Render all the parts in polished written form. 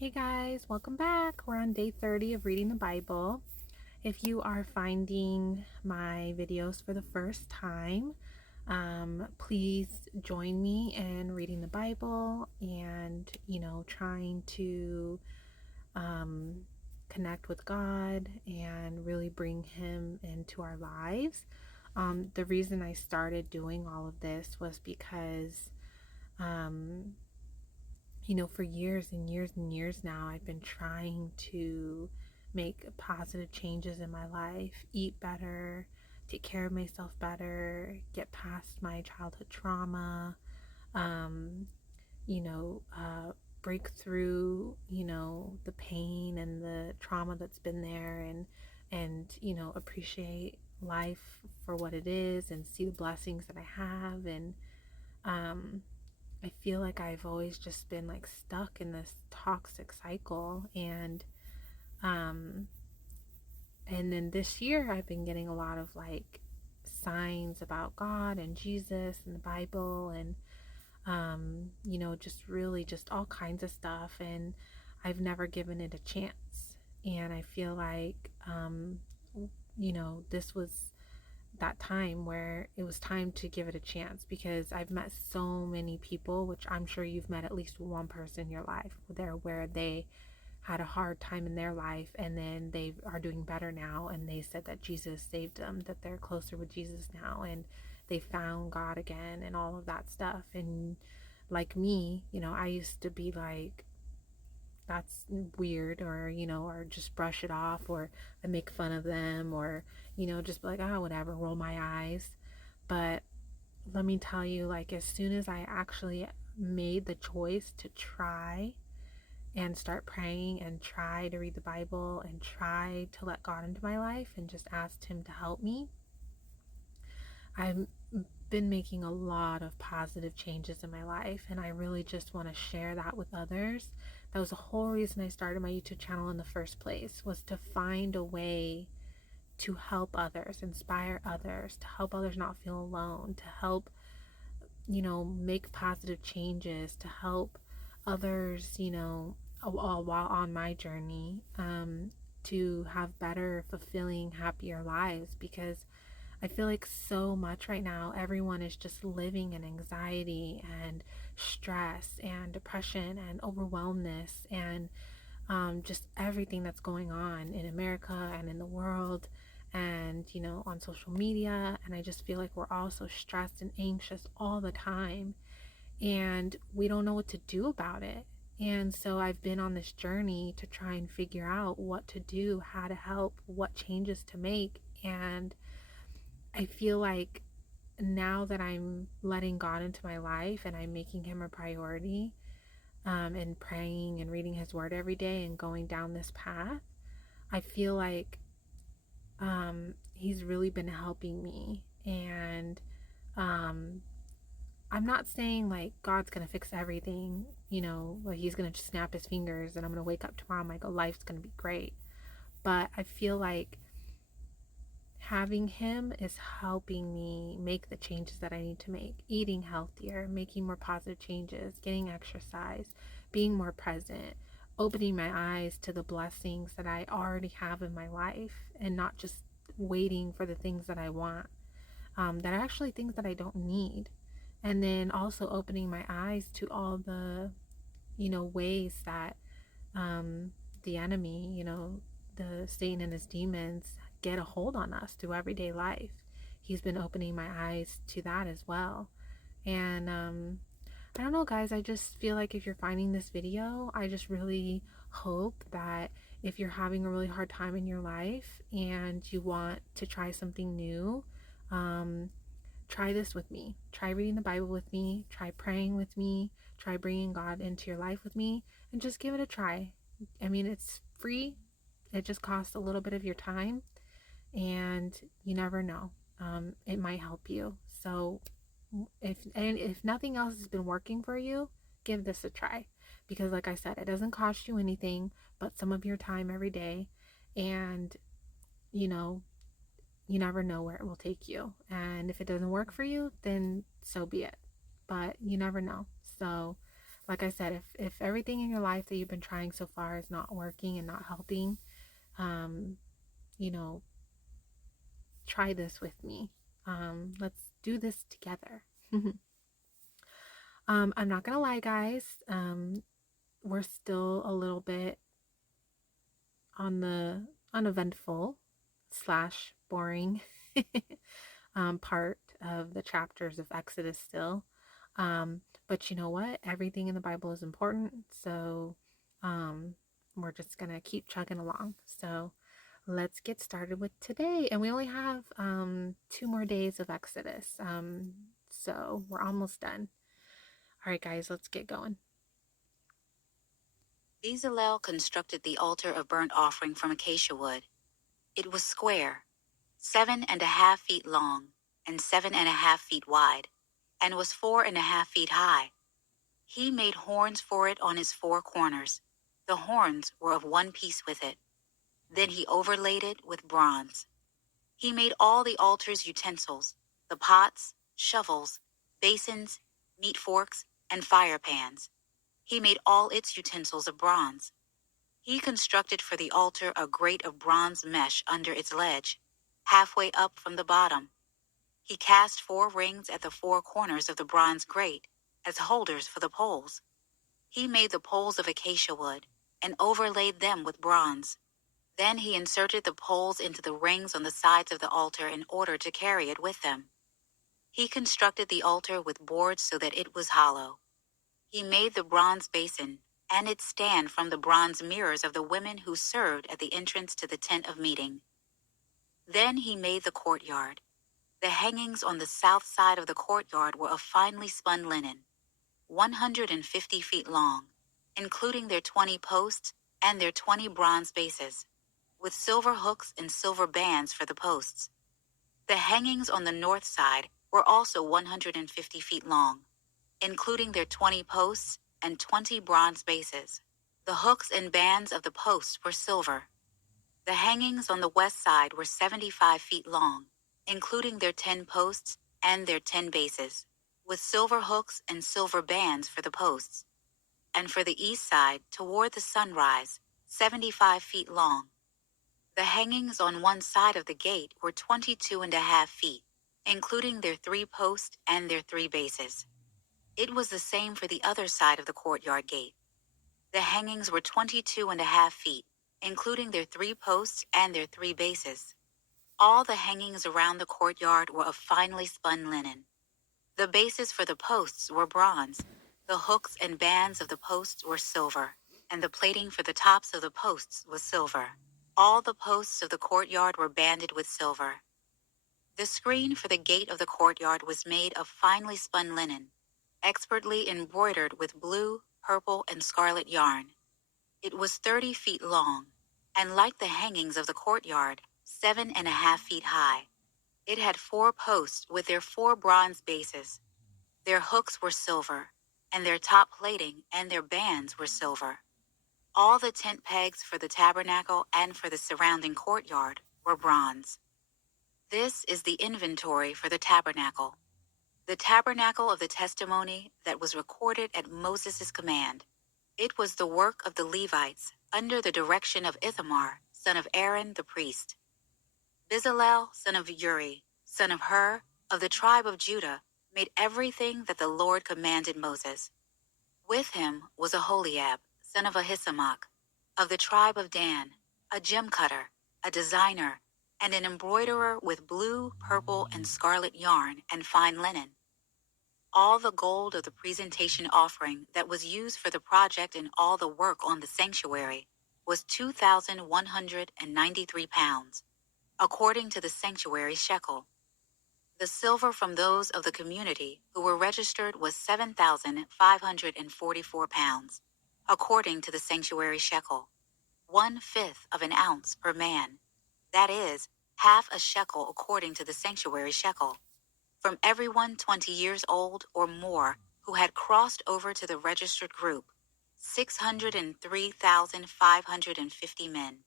Hey guys, welcome back. We're on day 30 of reading the Bible. If you are finding my videos for the first time, please join me in reading the Bible and, trying to um, connect with God and really bring Him into our lives. The reason I started doing all of this was because um, for years and years and years now, I've been trying to make positive changes in my life, eat better, take care of myself better, get past my childhood trauma, um, you know, uh, break through, the pain and the trauma that's been there and appreciate life for what it is and see the blessings that I have. And, um, I feel like I've always just been like stuck in this toxic cycle, um and then this year I've been getting a lot of like signs about God and Jesus and the Bible and just really just all kinds of stuff, and I've never given it a chance. And I feel like this was that time where it was time to give it a chance, because I've met so many people, which I'm sure you've met at least one person in your life there where they had a hard time in their life and then they are doing better now, and they said that Jesus saved them, that they're closer with Jesus now, and they found God again and all of that stuff. And like me, I used to be like, that's weird, or just brush it off, or I make fun of them, or just be like, oh, whatever, roll my eyes. But let me tell you, like, as soon as I actually made the choice to try and start praying and try to read the Bible and try to let God into my life and just asked Him to help me, I've been making a lot of positive changes in my life, and I really just want to share that with others. That was the whole reason I started my YouTube channel in the first place, was to find a way to help others, inspire others, to help others not feel alone, to help, make positive changes, to help others, while on my journey, to have better, fulfilling, happier lives. Because I feel like so much right now, everyone is just living in anxiety and stress and depression and overwhelmness and just everything that's going on in America and in the world and, on social media. And I just feel like we're all so stressed and anxious all the time, and we don't know what to do about it. And so I've been on this journey to try and figure out what to do, how to help, what changes to make. And I feel like now that I'm letting God into my life and I'm making Him a priority, and praying and reading His Word every day and going down this path, I feel like He's really been helping me. And um, I'm not saying like God's gonna fix everything, like He's gonna just snap His fingers and I'm gonna wake up tomorrow and my life's gonna be great. But I feel like having Him is helping me make the changes that I need to make. Eating healthier, making more positive changes, getting exercise, being more present, opening my eyes to the blessings that I already have in my life, and not just waiting for the things that I want, that are actually things that I don't need. And then also opening my eyes to all the, ways that the enemy, the Satan and his demons get a hold on us through everyday life. He's been opening my eyes to that as well. And I don't know, guys, I just feel like if you're finding this video, I just really hope that if you're having a really hard time in your life and you want to try something new, um, try this with me. Try reading the Bible with me. Try praying with me. Try bringing God into your life with me, and just give it a try. I mean, it's free. It just costs a little bit of your time, and you never know. It might help you. So if nothing else has been working for you, give this a try, because like I said, it doesn't cost you anything but some of your time every day, and you know you never know where it will take you. And if it doesn't work for you, then so be it. But you never know. So Like I said, if everything in your life that you've been trying so far is not working and not helping, um, you know, try this with me. Let's do this together. I'm not gonna lie, guys. We're still a little bit on the uneventful slash boring part of the chapters of Exodus still. But you know what? Everything in the Bible is important. So we're just going to keep chugging along. So let's get started with today. And we only have 2 more days of Exodus. So we're almost done. All right, guys, let's get going. Bezalel constructed the altar of burnt offering from acacia wood. It was square, 7.5 feet long, and 7.5 feet wide, and was 4.5 feet high. He made horns for it on its 4 corners. The horns were of one piece with it. Then he overlaid it with bronze. He made all the altar's utensils, the pots, shovels, basins, meat forks, and fire pans. He made all its utensils of bronze. He constructed for the altar a grate of bronze mesh under its ledge, halfway up from the bottom. He cast 4 rings at the 4 corners of the bronze grate as holders for the poles. He made the poles of acacia wood and overlaid them with bronze. Then he inserted the poles into the rings on the sides of the altar in order to carry it with them. He constructed the altar with boards so that it was hollow. He made the bronze basin and its stand from the bronze mirrors of the women who served at the entrance to the tent of meeting. Then he made the courtyard. The hangings on the south side of the courtyard were of finely spun linen, 150 feet long, including their 20 posts and their 20 bronze bases, with silver hooks and silver bands for the posts. The hangings on the north side were also 150 feet long, including their 20 posts and 20 bronze bases. The hooks and bands of the posts were silver. The hangings on the west side were 75 feet long, including their 10 posts and their 10 bases, with silver hooks and silver bands for the posts. And for the east side, toward the sunrise, 75 feet long. The hangings on one side of the gate were 22.5 feet, including their 3 posts and their 3 bases. It was the same for the other side of the courtyard gate. The hangings were 22.5 feet, including their 3 posts and their 3 bases. All the hangings around the courtyard were of finely spun linen. The bases for the posts were bronze. The hooks and bands of the posts were silver, and the plating for the tops of the posts was silver. All the posts of the courtyard were banded with silver. The screen for the gate of the courtyard was made of finely spun linen, expertly embroidered with blue, purple, and scarlet yarn. It was 30 feet long, and like the hangings of the courtyard, 7.5 feet high. It had 4 posts with their 4 bronze bases. Their hooks were silver, and their top plating and their bands were silver. All the tent pegs for the tabernacle and for the surrounding courtyard were bronze. This is the inventory for the tabernacle. The tabernacle of the testimony that was recorded at Moses' command. It was the work of the Levites under the direction of Ithamar, son of Aaron the priest. Bezalel, son of Uri, son of Hur, of the tribe of Judah, made everything that the Lord commanded Moses. With him was Aholiab, son of Ahisamach, of the tribe of Dan, a gem cutter, a designer, and an embroiderer with blue, purple, and scarlet yarn and fine linen. All the gold of the presentation offering that was used for the project and all the work on the sanctuary was 2,193 pounds, according to the sanctuary shekel. The silver from those of the community who were registered was 7,544 pounds, according to the sanctuary shekel, 1/5 of an ounce per man, that is, half a shekel according to the sanctuary shekel, from everyone 20 years old or more who had crossed over to the registered group, 603,550 men.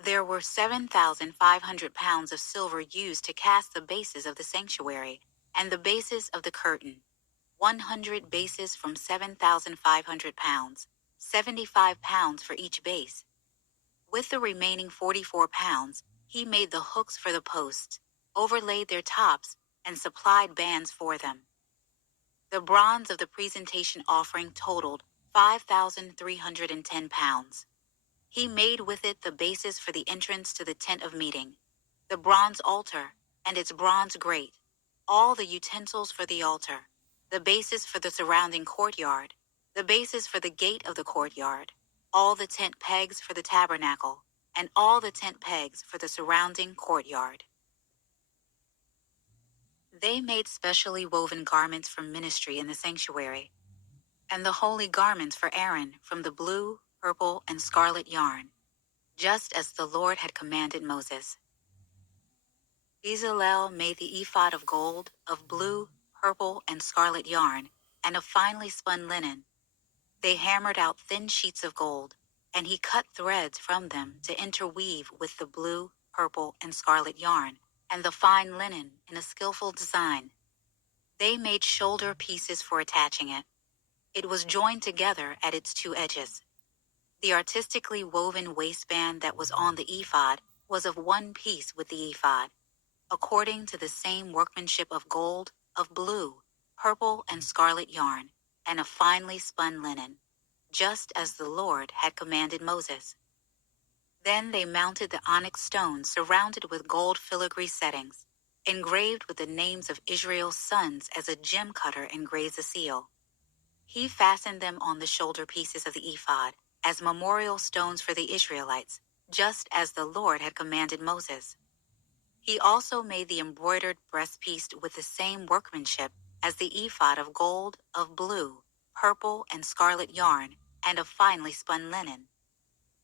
There were 7,500 pounds of silver used to cast the bases of the sanctuary and the bases of the curtain. 100 bases from 7,500 pounds, 75 pounds for each base. With the remaining 44 pounds, he made the hooks for the posts, overlaid their tops, and supplied bands for them. The bronze of the presentation offering totaled 5,310 pounds. He made with it the bases for the entrance to the tent of meeting, the bronze altar, and its bronze grate, all the utensils for the altar, the bases for the surrounding courtyard, the bases for the gate of the courtyard, all the tent pegs for the tabernacle, and all the tent pegs for the surrounding courtyard. They made specially woven garments for ministry in the sanctuary, and the holy garments for Aaron from the blue, purple, and scarlet yarn, just as the Lord had commanded Moses. Bezalel made the ephod of gold, of blue, purple, and scarlet yarn, and of finely spun linen. They hammered out thin sheets of gold, and he cut threads from them to interweave with the blue, purple, and scarlet yarn, and the fine linen in a skillful design. They made shoulder pieces for attaching it. It was joined together at its two edges. The artistically woven waistband that was on the ephod was of one piece with the ephod, according to the same workmanship of gold, of blue, purple, and scarlet yarn, and of finely spun linen, just as the Lord had commanded Moses. Then they mounted the onyx stones surrounded with gold filigree settings, engraved with the names of Israel's sons as a gem cutter engraves a seal. He fastened them on the shoulder pieces of the ephod as memorial stones for the Israelites, just as the Lord had commanded Moses. He also made the embroidered breastpiece with the same workmanship as the ephod of gold, of blue, purple, and scarlet yarn, and of finely spun linen.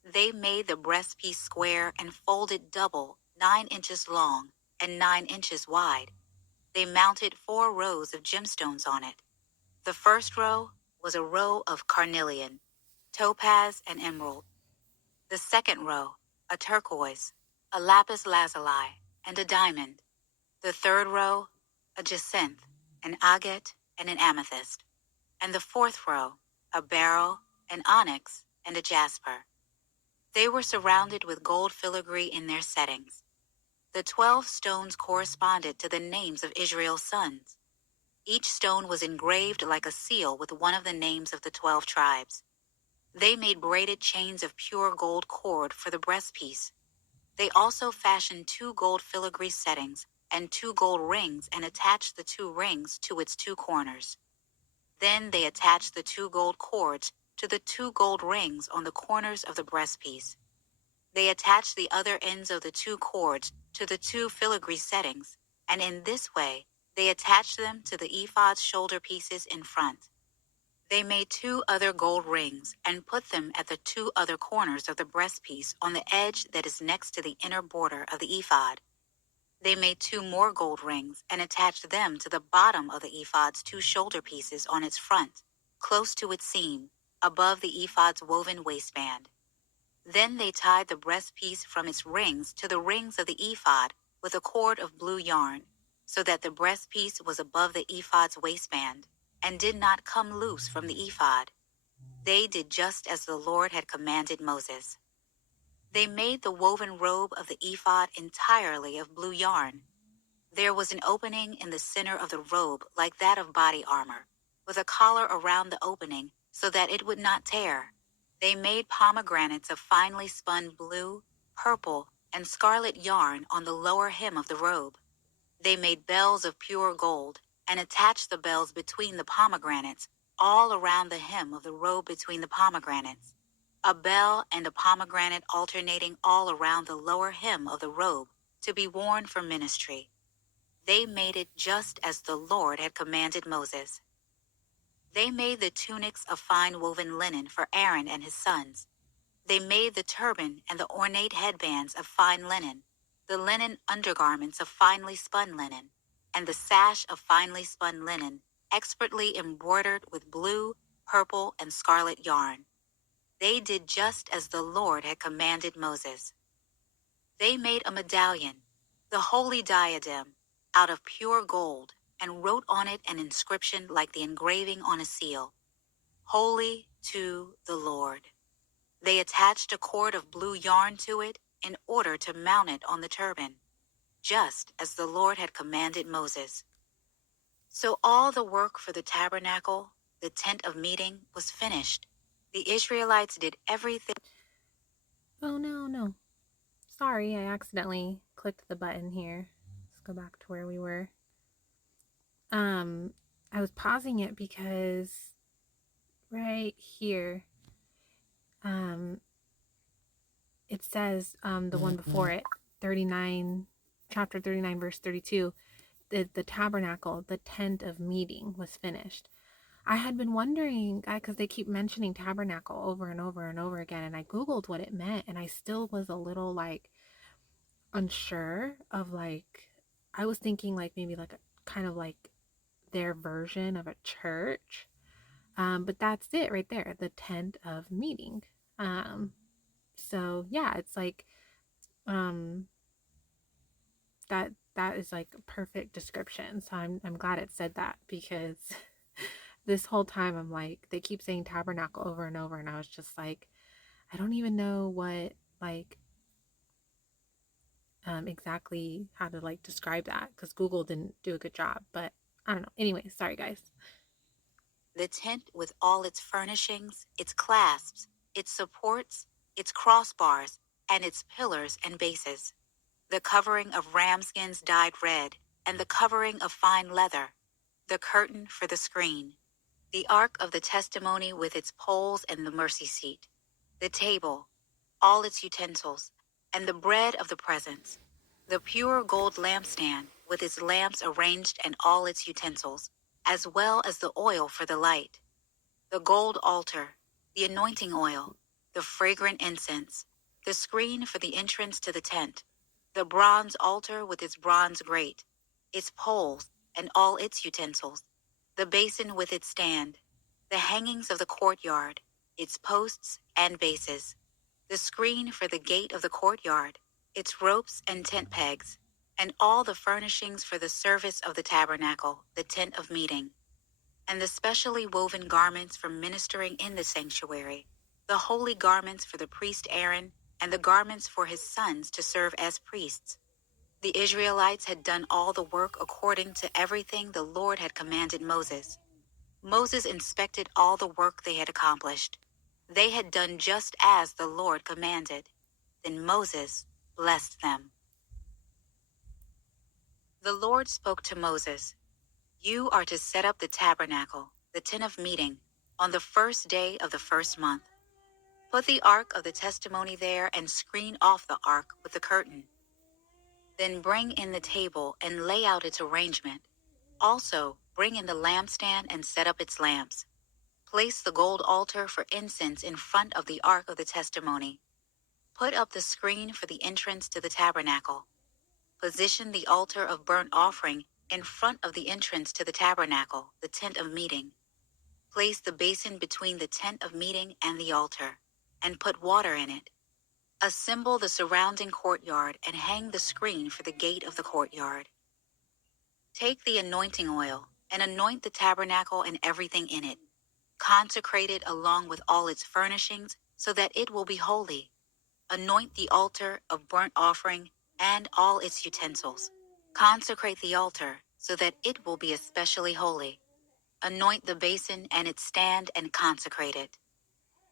They made the breastpiece square and folded double, 9 inches long and 9 inches wide. They mounted 4 rows of gemstones on it. The first row was a row of carnelian, topaz, and emerald. The second row, a turquoise, a lapis lazuli, and a diamond. The third row, a jacinth, an agate, and an amethyst. And the fourth row, a beryl, an onyx, and a jasper. They were surrounded with gold filigree in their settings. The 12 stones corresponded to the names of Israel's sons. Each stone was engraved like a seal with one of the names of the 12 tribes. They made braided chains of pure gold cord for the breastpiece. They also fashioned 2 gold filigree settings and 2 gold rings and attached the 2 rings to its 2 corners. Then they attached the 2 gold cords to the 2 gold rings on the corners of the breastpiece. They attached the other ends of the 2 cords to the 2 filigree settings, and in this way, they attached them to the ephod's shoulder pieces in front. They made 2 other gold rings and put them at the 2 other corners of the breastpiece on the edge that is next to the inner border of the ephod. They made 2 more gold rings and attached them to the bottom of the ephod's 2 shoulder pieces on its front, close to its seam, above the ephod's woven waistband. Then they tied the breastpiece from its rings to the rings of the ephod with a cord of blue yarn, so that the breastpiece was above the ephod's waistband and did not come loose from the ephod. They did just as the Lord had commanded Moses. They made the woven robe of the ephod entirely of blue yarn. There was an opening in the center of the robe like that of body armor, with a collar around the opening so that it would not tear. They made pomegranates of finely spun blue, purple, and scarlet yarn on the lower hem of the robe. They made bells of pure gold and attached the bells between the pomegranates, all around the hem of the robe between the pomegranates. A bell and a pomegranate alternating all around the lower hem of the robe to be worn for ministry. They made it just as the Lord had commanded Moses. They made the tunics of fine woven linen for Aaron and his sons. They made the turban and the ornate headbands of fine linen, the linen undergarments of finely spun linen, and the sash of finely spun linen, expertly embroidered with blue, purple, and scarlet yarn. They did just as the Lord had commanded Moses. They made a medallion, the holy diadem, out of pure gold, and wrote on it an inscription like the engraving on a seal, "Holy to the Lord." They attached a cord of blue yarn to it in order to mount it on the turban, just as the Lord had commanded Moses. So all the work for the tabernacle, the tent of meeting, was finished. The Israelites did everything. Oh, no. Sorry, I accidentally clicked the button here. Let's go back to where we were. I was pausing it because right here, it says, the one before it, 39, chapter 39, verse 32, the tabernacle, the tent of meeting was finished. I had been wondering, because they keep mentioning tabernacle over and over and over again, and I Googled what it meant, and I still was a little like unsure of like, I was thinking like maybe like a kind of like their version of a church. But that's it right there, the tent of meeting. So yeah, it's like um that is like a perfect description. So I'm glad it said that, because this whole time I'm like, they keep saying tabernacle over and over, and I was just like, I don't even know what like exactly how to like describe that, because Google didn't do a good job. But I don't know. Anyway, sorry guys. The tent with all its furnishings, its clasps, its supports, its crossbars, and its pillars and bases. The covering of ram skins dyed red, and the covering of fine leather. The curtain for the screen. The ark of the testimony with its poles and the mercy seat. The table, all its utensils, and the bread of the presence. The pure gold lampstand with its lamps arranged and all its utensils, as well as the oil for the light. The gold altar, the anointing oil, the fragrant incense, the screen for the entrance to the tent, the bronze altar with its bronze grate, its poles, and all its utensils, the basin with its stand, the hangings of the courtyard, its posts and bases, the screen for the gate of the courtyard, its ropes and tent pegs, and all the furnishings for the service of the tabernacle, the tent of meeting, and the specially woven garments for ministering in the sanctuary, the holy garments for the priest Aaron, and the garments for his sons to serve as priests. The Israelites had done all the work according to everything the Lord had commanded Moses. Moses inspected all the work they had accomplished. They had done just as the Lord commanded. Then Moses blessed them. The Lord spoke to Moses, "You are to set up the tabernacle, the tent of meeting, on the first day of the first month. Put the ark of the testimony there and screen off the ark with the curtain. Then bring in the table and lay out its arrangement. Also, bring in the lampstand and set up its lamps. Place the gold altar for incense in front of the ark of the testimony. Put up the screen for the entrance to the tabernacle. Position the altar of burnt offering in front of the entrance to the tabernacle, the tent of meeting. Place the basin between the tent of meeting and the altar, and put water in it. Assemble the surrounding courtyard and hang the screen for the gate of the courtyard. Take the anointing oil and anoint the tabernacle and everything in it. Consecrate it along with all its furnishings so that it will be holy. Anoint the altar of burnt offering and all its utensils. Consecrate the altar so that it will be especially holy. Anoint the basin and its stand and consecrate it.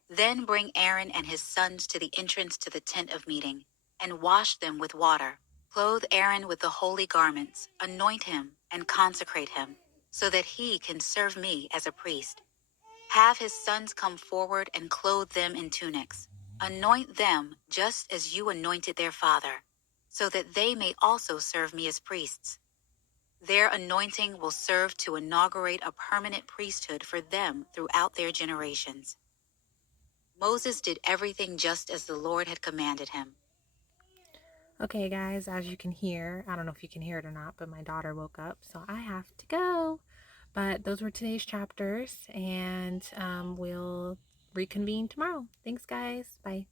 Then bring Aaron and his sons to the entrance to the tent of meeting, and wash them with water. Clothe Aaron with the holy garments, anoint him, and consecrate him, so that he can serve me as a priest. Have his sons come forward and clothe them in tunics. Anoint them just as you anointed their father, so that they may also serve me as priests. Their anointing will serve to inaugurate a permanent priesthood for them throughout their generations. Moses did everything just as the Lord had commanded him. Okay, guys, as you can hear, I don't know if you can hear it or not, but my daughter woke up, so I have to go. But those were today's chapters, and we'll reconvene tomorrow. Thanks, guys. Bye.